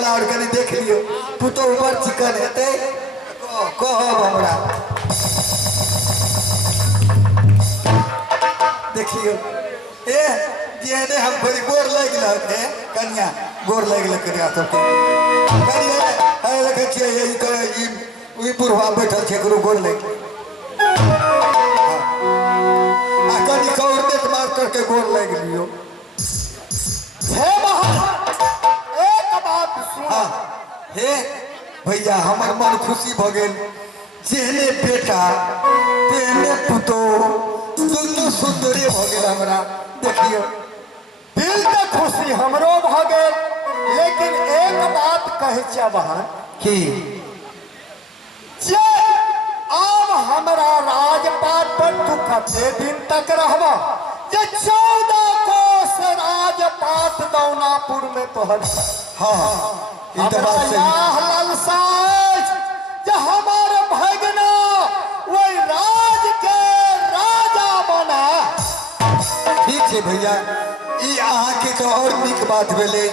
वाला और कनी देख लियो पुतो ऊपर चिकन हेते कहो हमरा देखियो ए जेने हम बड़ी गोर लग लग है कन्या गोर लग लग करिया तो करिया है लगे छे यही तो ई बुढ़वा बैठल छे करो गोर लग आ कनी कौर देख मार करके गोर लग लियो हे बहन एक बात सुन हे भैया हमर मन खुशी भ गेल जेने बेटा तेने पुतो दुनू सुंदरी भ गेल हमरा देखियो दिल के खुशी हमरो भ गेल लेकिन एक बात कहे छ बहन की जे अब हमरा राजपाट पर तू कते दिन तक रहबा जे 14 कोस राजपाट दौनापुर में तोहर हां ई त बात सही लालसाज जे हमार भगना वही राज के राजा बना ठीक है भैया ई अहाँ के तो और निक बात भेले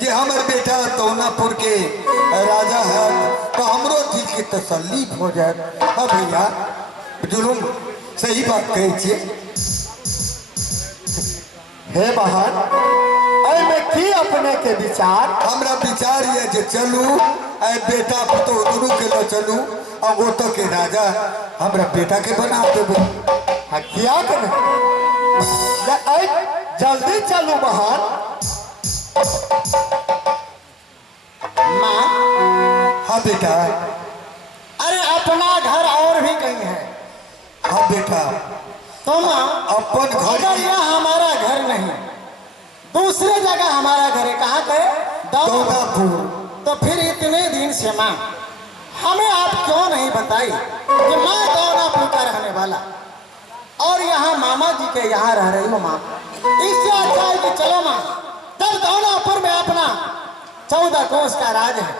जे हमर बेटा दौनापुर के राजा है तो हमरो दिल के तसल्ली हो जाए हां भैया जुलूम सही बात कहे छे हे बहन ऐ में की अपने के विचार हमरा विचार ये जे चलू ऐ बेटा पुतो दुनू के लो चलू आ वो तो के राजा हमरा बेटा के बना देबो हां किया करे ऐ जल्दी चलू बहन मां हाँ बेटा अरे अपना घर और भी कहीं है हाँ बेटा तो मां अपन घर अगर यह हमारा घर नहीं दूसरे जगह हमारा घर है कहाँ पे दौनापुर तो फिर इतने दिन से माँ हमें आप क्यों नहीं बताई कि मैं दौनापुर का रहने वाला और यहाँ मामा जी के यहाँ रह रही हूँ माँ इससे अच्छा है कि चलो माँ जब दौनापुर में अपना 14 कोस का राज है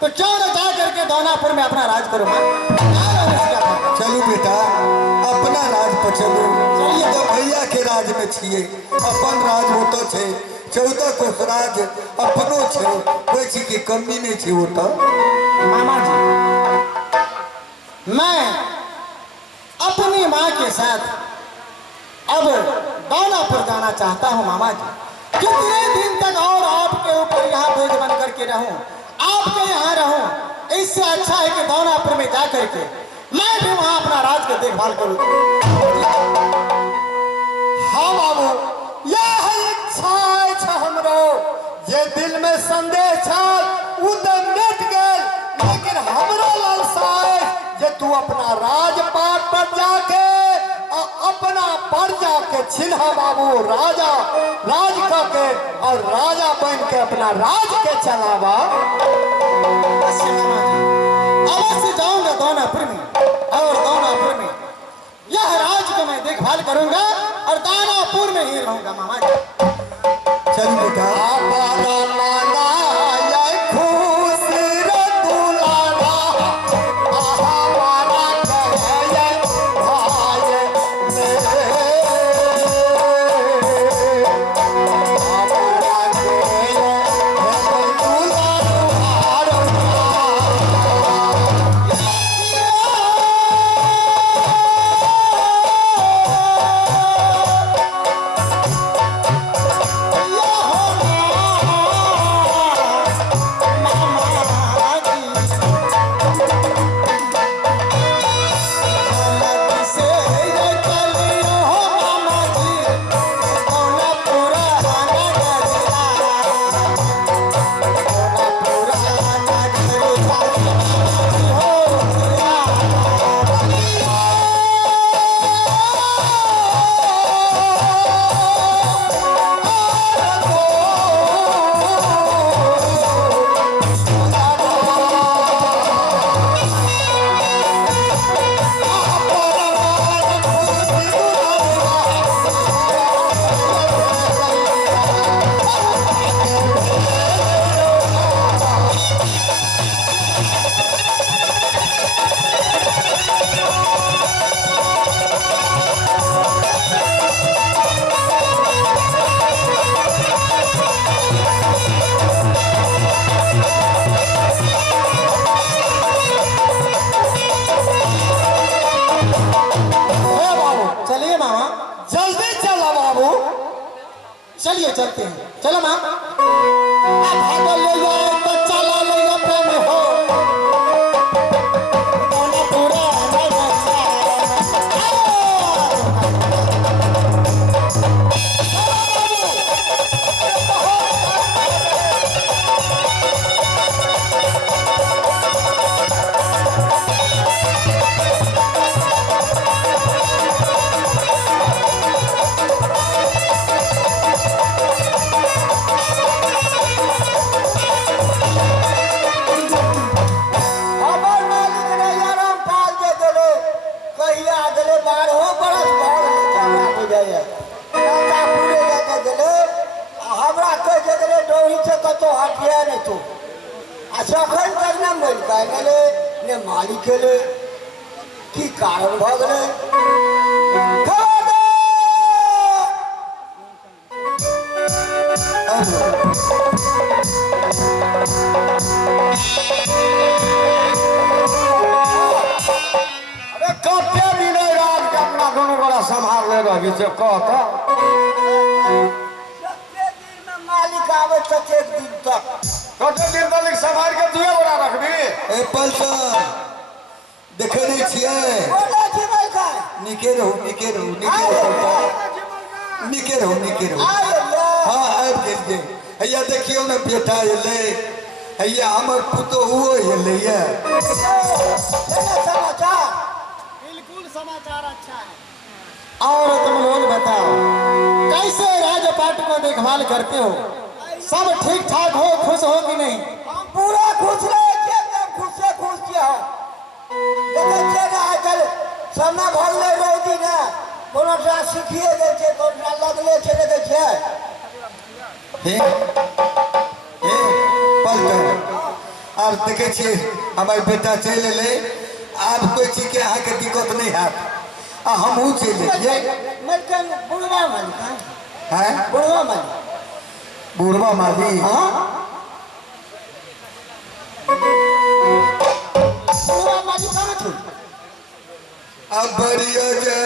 तो क्यों न जा करके दौनापुर में अपना राज करो माँ चलू बेटा अपना राज पर चलू चलिए तो भैया के राज में छिए अपन राज होतो छे 14 कोस राज अपनो छे कोई चीज की कमी नहीं छे वो तो मामा जी मैं अपनी माँ के साथ अब दौनापुर जाना चाहता हूँ मामा जी कितने दिन तक और आपके ऊपर यहाँ बोझ बन करके रहूं आपके यहाँ रहूं इससे अच्छा है कि दौनापुर में जा करके मैं भी वहां अपना राज की देखभाल करूं हाँ बाबू यह इच्छा है हमरो ये दिल में संदेह छल उदम मिट गेल लेकिन हमरो लालसा है जे तू अपना राजपाट पर जाके अपना प्रजा के छिन्हा बाबू राजा राज के और राजा बन के अपना राज के चलावा अवश्य जाऊंगा दौनापुर में और दौनापुर में यह राज को मैं देखभाल करूंगा और दौनापुर में ही रहूंगा मामा जी चल बेटा चलिए चलते हैं, चलो माँ। भागो ले जाओ तो चला ले जाओ प्रेम हो पूरा मालिक की कारण भ गए अरे कते दिन रात के अपना दोनों बड़ा संभाल ले रही से कहता मालिक आवे कते दिन तक संभाल के दुए बड़ा रखबी ए पलटन देखे नहीं छिए निके रहू निके रहू निके रहू निके रहू निके रहू हाँ आबि गेल जे हैया देखियो ने बेटा एले हैया हमर पुतोहुओ एले ये समाचार बिल्कुल समाचार अच्छा है। और तुम लोग बताओ कैसे राजपाट को देखभाल करते हो? सब ठीक ठाक हो, खुश हो कि नहीं? हम पूरा खुश रहे, एकदम खुश से खुश किया देखे छे ना आजकल सामना भगले रोजी ना कोनो सा सीखिए गए छे कोनो लगले छे देखे छे हे हे पलटन और देखे छे हमर बेटा चल ले आप कोई चीज के आके दिक्कत नहीं है आ हमहू चल ले मलकन बुढ़वा मालिक है बुढ़वा मालिक बुढ़वा माली हाँ बुढ़वा मालिक कहाँ थे? अब बरिया जा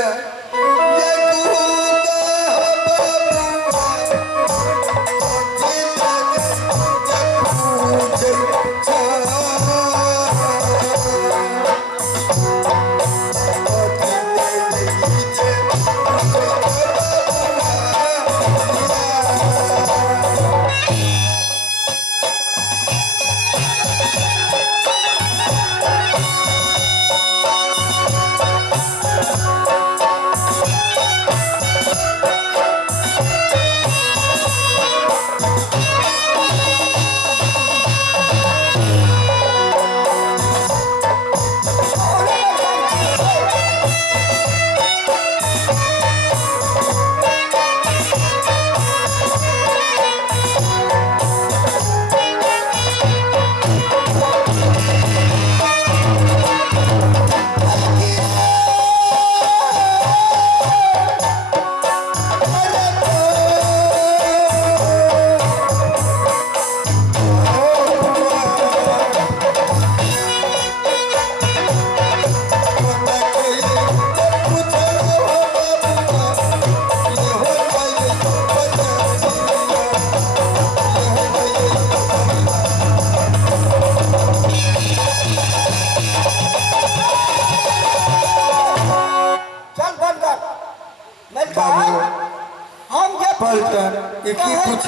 पलटन एक ही पूछ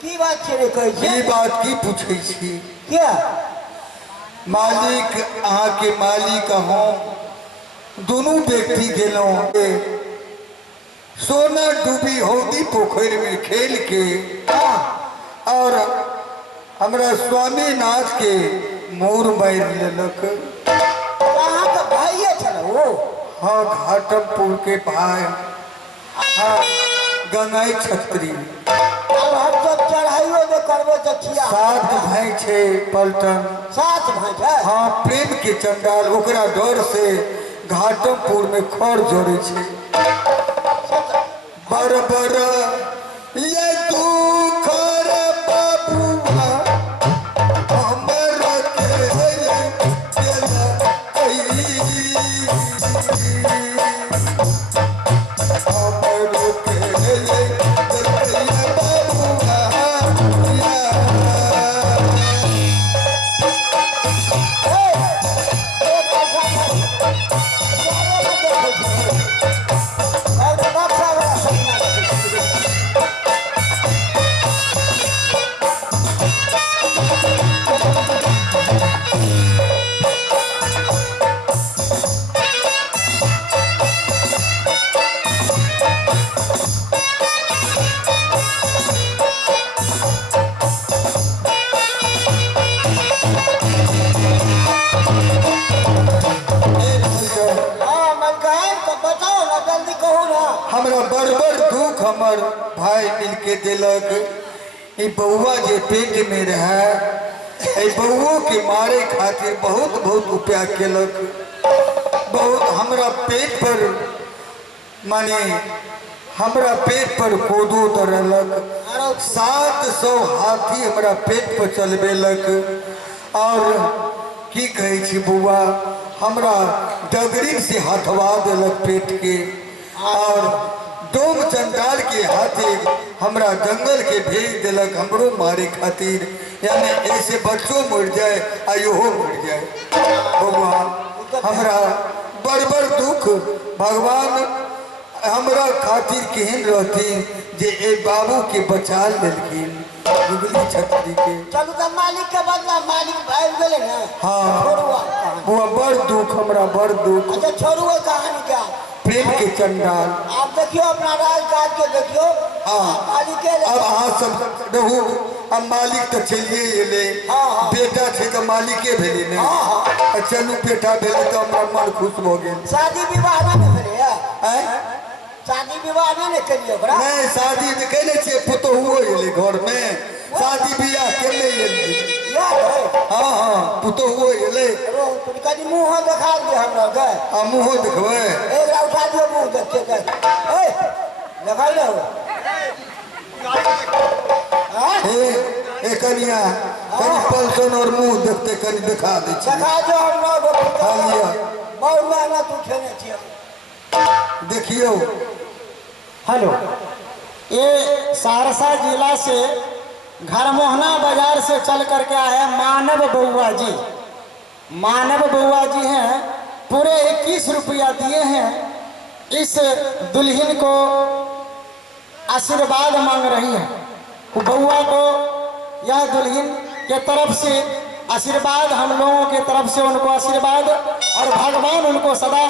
की बात छे कहे छे ये बात की पूछे छी क्या मालिक अहाँ के मालिक हम दोनों व्यक्ति गेलों सोना डूबी होदी पोखर में खेल के और हमरा स्वामीनाथ के मोर मार लेलक कहाँ का भाई है वो? हाँ घाटमपुर के भाई हाँ गंगाई छत्री अब हम सब चढ़ाइयो में करबो तो किया 7 भाई छे पलटन 7 भाई है हाँ प्रेम के चंडाल ओकरा डर से घाटमपुर में खर जोड़े छे बर बर ये दुख रे बाबूआ हमरा के देला हमरा के बड़ बड़ दुख हमर भाई मिलके दिलक। ई बउआ जे पेट में रहे ए बउओ के मारे खातिर बहुत बहुत उपाय केलक। बहुत हमरा पेट पर माने हमरा पेट पर कोदो तरलक। 700 हाथी हमरा पेट पर चलबेलक। और की कहे छी बउआ हमरा डगरी से हथवा देलक पेट के। और डोम चंडाल के हाथे हमरा जंगल के भेज देलक हमरो मारे खातिर। यानी ऐसे बच्चों मर जाए आ इहो मर जाए। बउआ हमरा बड़ बड़ दुख भगवान हमरा खातिर केहन रहथिन जे ए बाबू के बचा लेलखिन जुगली छतरी के। चलू तो मालिक के बदला मालिक भाग गेले ना। हाँ वो बड़ दुख हमरा बड़ दुख। अच्छा छोड़ू कहानी क्या प्रेम के चंडाल। आप देखियो अपना राजकाज के देखियो। हाँ मालिक के अब अहाँ सब रहू। अब मालिक तो चलिए एले। बेटा थे तो मालिके भेले ने। चलू बेटा भेले तो हमरा मन खुश हो गेल। शादी विवाह ना भेले है। शादी विवाह ना करियो ओकरा। नहीं शादी तो कहले छे पुतोहुओ एले घर में। शादी बियाह केले एले। याद है हाँ हाँ पुतोहुओ एले। रो कदी मुंह देखा दे हमरा के। आ मुंह देखबे एक उठा दियो मुंह देख के। ए देखा ले ए कनिया कनी पलसन और मुंह देखते कनी दिखा दे छी। देखा जो हमरा को खा लिया बहुत मेहनत उठेने छी। देखियो। हेलो, ये सहरसा जिला से घरमोहना बाजार से चल करके आए मानव बउआ जी। मानव बउआ जी हैं, पूरे 21 रुपया दिए हैं। इस दुल्हन को आशीर्वाद मांग रही है। बउआ को यह दुल्हन के तरफ से आशीर्वाद, हम लोगों के तरफ से उनको आशीर्वाद, और भगवान उनको सदा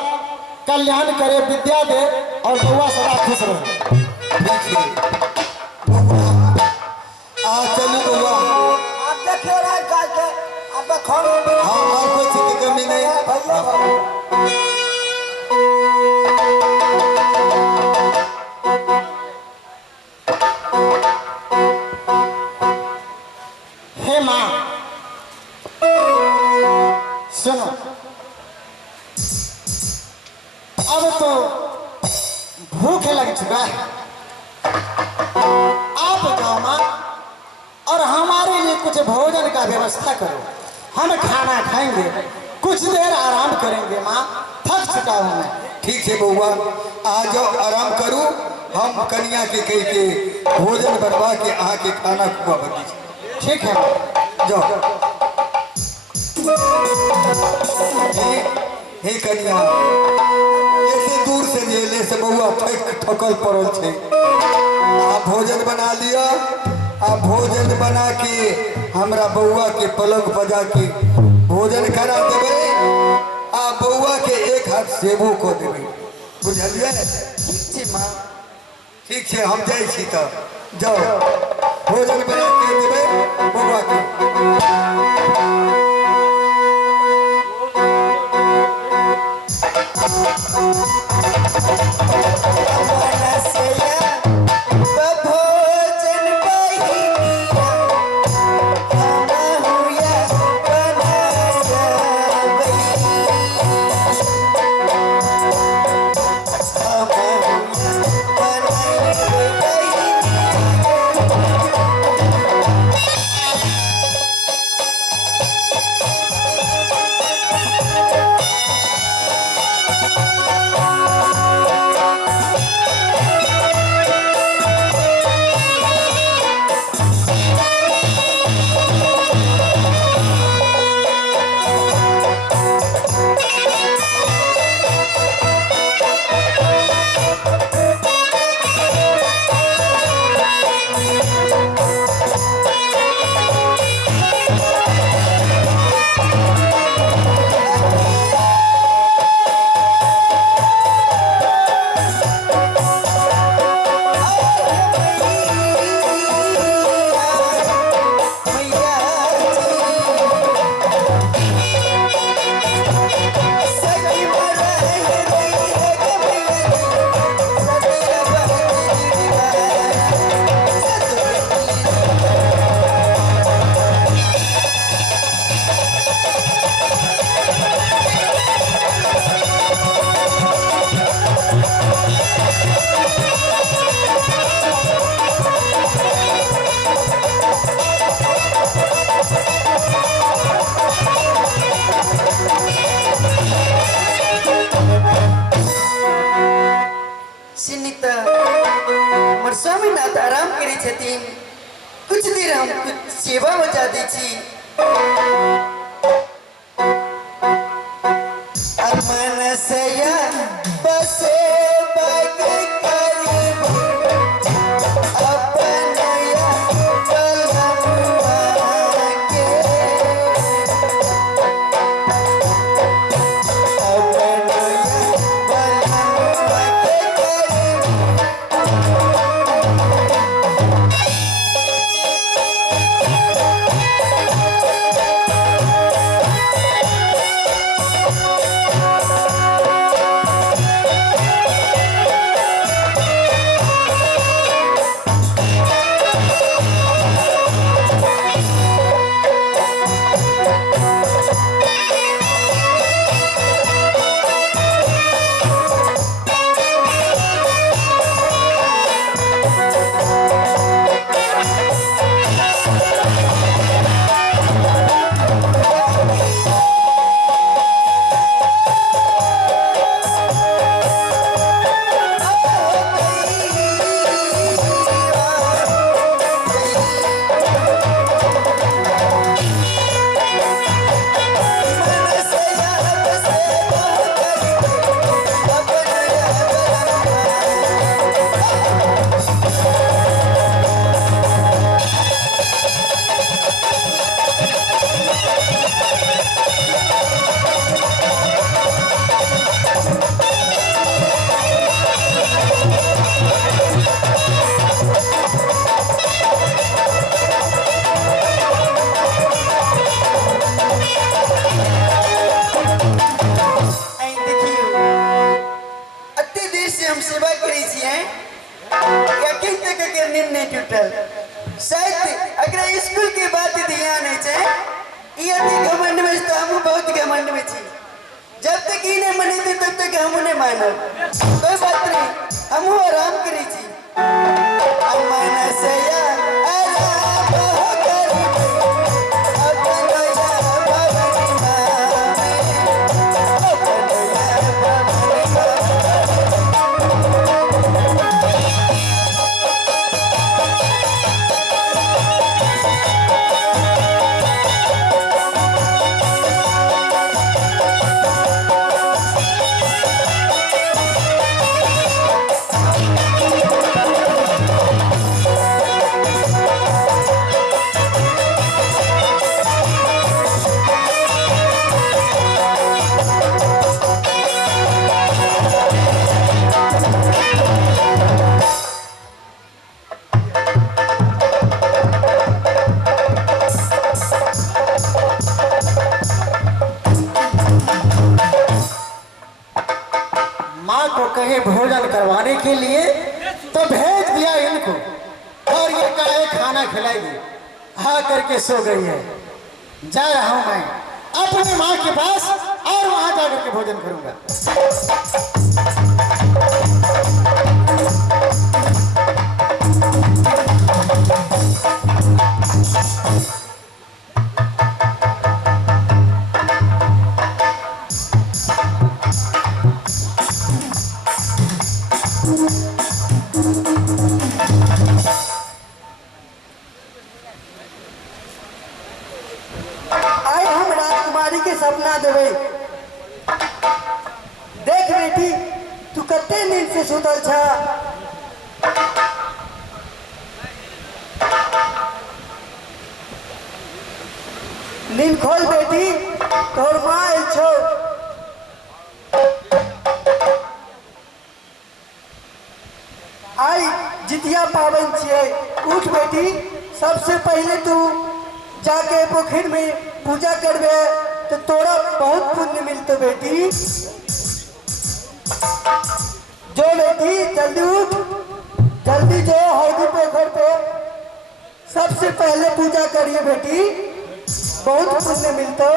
कल्याण करे, विद्या दे, और बउआ सदा खुश रहे। चलू बउआ। आप देखियो राजकाज के। आप खाओ। हाँ और कोई चीज की कमी नहीं। हे माँ सुनो, अब तो भूख लग चुका है। आप जाओ माँ और हमारे लिए कुछ भोजन का व्यवस्था करो। हम खाना खाएंगे, कुछ देर आराम करेंगे। माँ थक चुका हूँ मैं। ठीक है बउआ आ जाओ आराम करूँ। हम कन्या के कह के भोजन बनवा के आहाँ के खाना खुआ बनी। ठीक है माँ, जाओ। हे कन्या ऐसे दूर से जेले से बउआ ठकल पड़ल छे। आप भोजन बना लिया। आप भोजन बना के हमरा बउआ के पलंग बजा के भोजन करा देवे। आ बउआ के एक हाथ सेबो को देवे। बुझलिए? ठीक छै माँ। ठीक है हम जाए छी तो जाओ भोजन बना के देवे बउआ के। नाथ आराम करे छथिन, कुछ देर हम कुछ सेवा बजा दै छी। मनसया बसे बग करबो अपनया बलमुआ के, अपनया बलमुआ के करबो। शायद अगर स्कूल के बात ध्यान है ये घमंड में तो हम बहुत घमंड में छी। जब तक इन्हें मने थे तब तक हम उन्हें मानो, कोई बात नहीं, हम आराम करी छी। माँ को कहे भोजन करवाने के लिए तो भेज दिया इनको, और ये कहे खाना खिलाएगी, आ करके सो गई है। जा रहा हूं मैं अपनी माँ के पास और वहां जाकर के भोजन करूंगा। आए हम राजकुमारी के सपना देवे। देख बेटी तू कते नींद से सुतल छा। नींद खोल बेटी, तोर माँ आइल छो। आई जितिया पावन छिए, उठ बेटी। सबसे पहले तू जाके पोखर में पूजा करबे तो तोरा बहुत पुण्य मिलते बेटी। जो बेटी जल्दी उठ, जल्दी जो हौदी पोखर पे सबसे पहले पूजा करिए बेटी, बहुत पुण्य मिलता।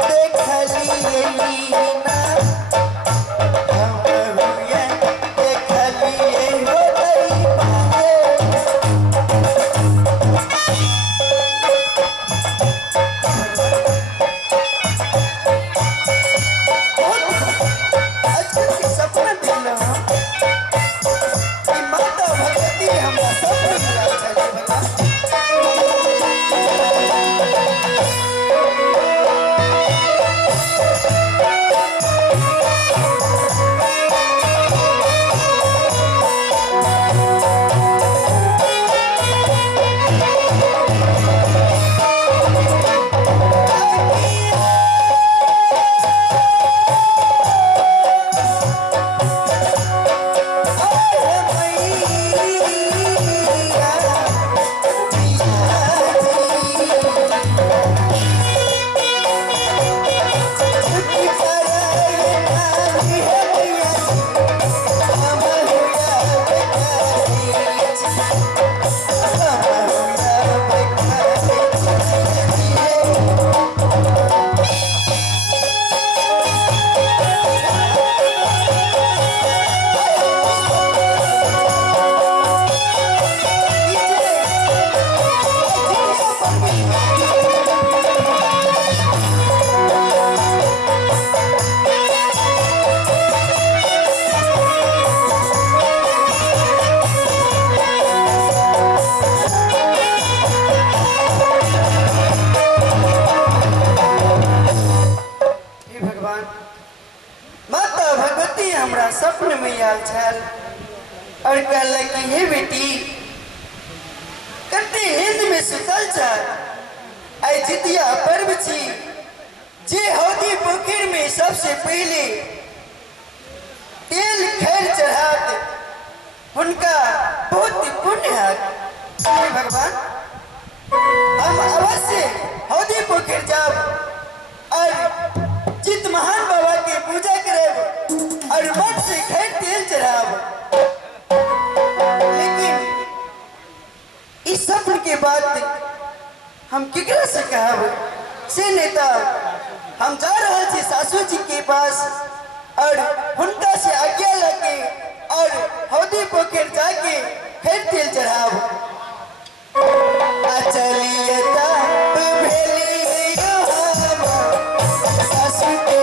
देखली बैठल और कहला कि हे बेटी कते हिंद में सुतल छ आई जितिया पर्व छी जे हौदी पोखर में सबसे पहले तेल खैर चढ़ात उनका बहुत पुण्य है। अरे भगवान हम अवश्य हौदी पोखर जाब और चित महान बाबा के पूजा करब और मठ से खैर तेल चढ़ाब, लेकिन इस सपन के बाद हम केकरा से कहब से नेता हम जा रहे थे सासू जी के पास और हुनका से आज्ञा लगे और हौदी पोखर जाके फिर तेल चढ़ाब। चलिए सासू के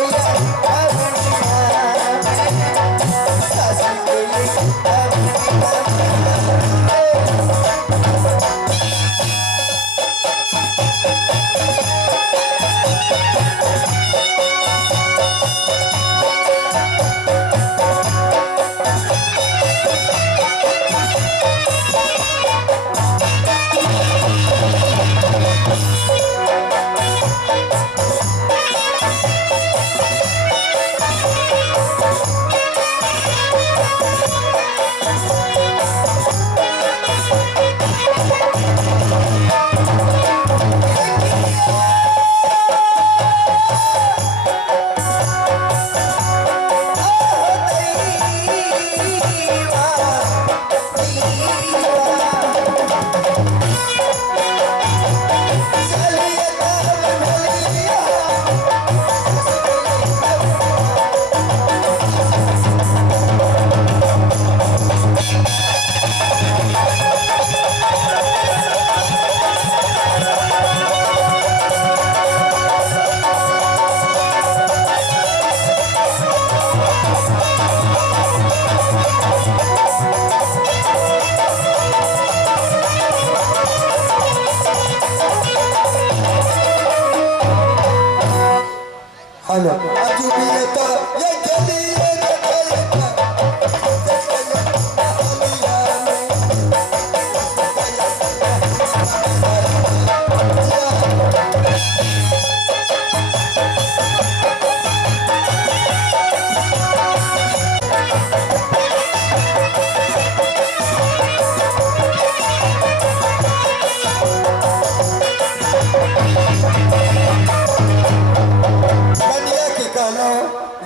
हेलो अजुबियता ये गली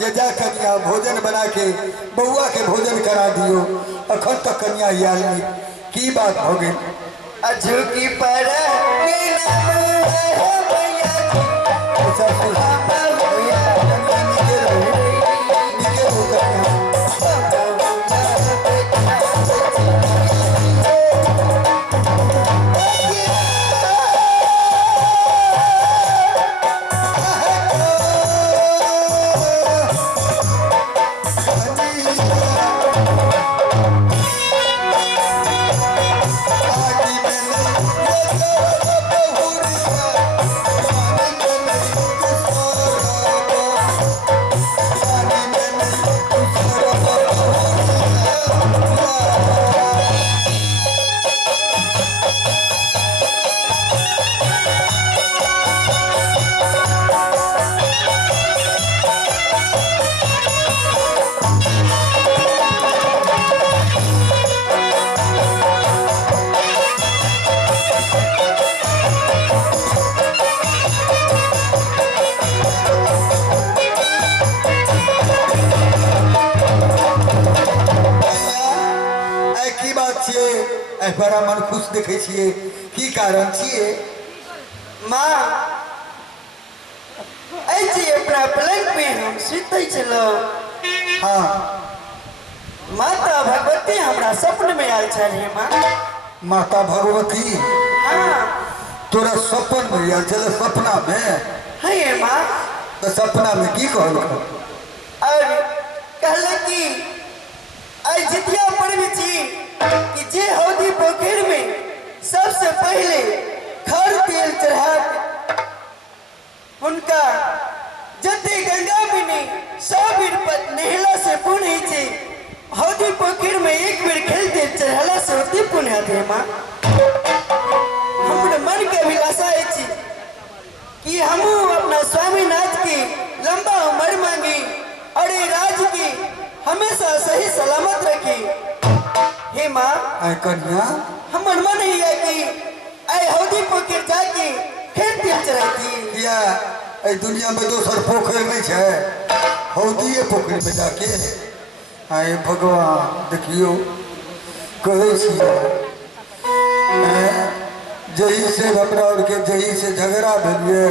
ये जा कन्या भोजन बना के बउआ के भोजन करा दियो। अखन तक कन्या याल में की बात हो गई अजू की पर बड़ा मन खुश देखे छिए की कारण छिए माँ ऐसे अपना पलंग पे हम सुते चलो। हाँ माता भगवती हमरा सपन में आयल छे माँ। माता भगवती हाँ तोरा सपन में आयल चले सपना में है ये माँ। तो सपना में की कहल और कहले कि आई जितिया पर्व छी कि जे हौदी पोखर में सबसे पहले खर तेल चढ़ा उनका जते गंगा में 100 बीर पद नहला से पुण्य छे हौदी पोखर से अति पुण्य है माँ हमरे मन के अभिलाषा है कि हम अपना स्वामीनाथ की लंबा उम्र मांगी और ये राज की हमेशा सही सलामत रखी। हे माँ आय कन्या हमर मन ही है कि आय हौदी पोखर जाके फिर तिल चढ़ती। किया ए दुनिया में दोसर पोखर नहीं है, हौदिए पोखर में जाके। आय भगवान देखियो कहे छियै जही से हमरा और के जही से झगड़ा भेलिए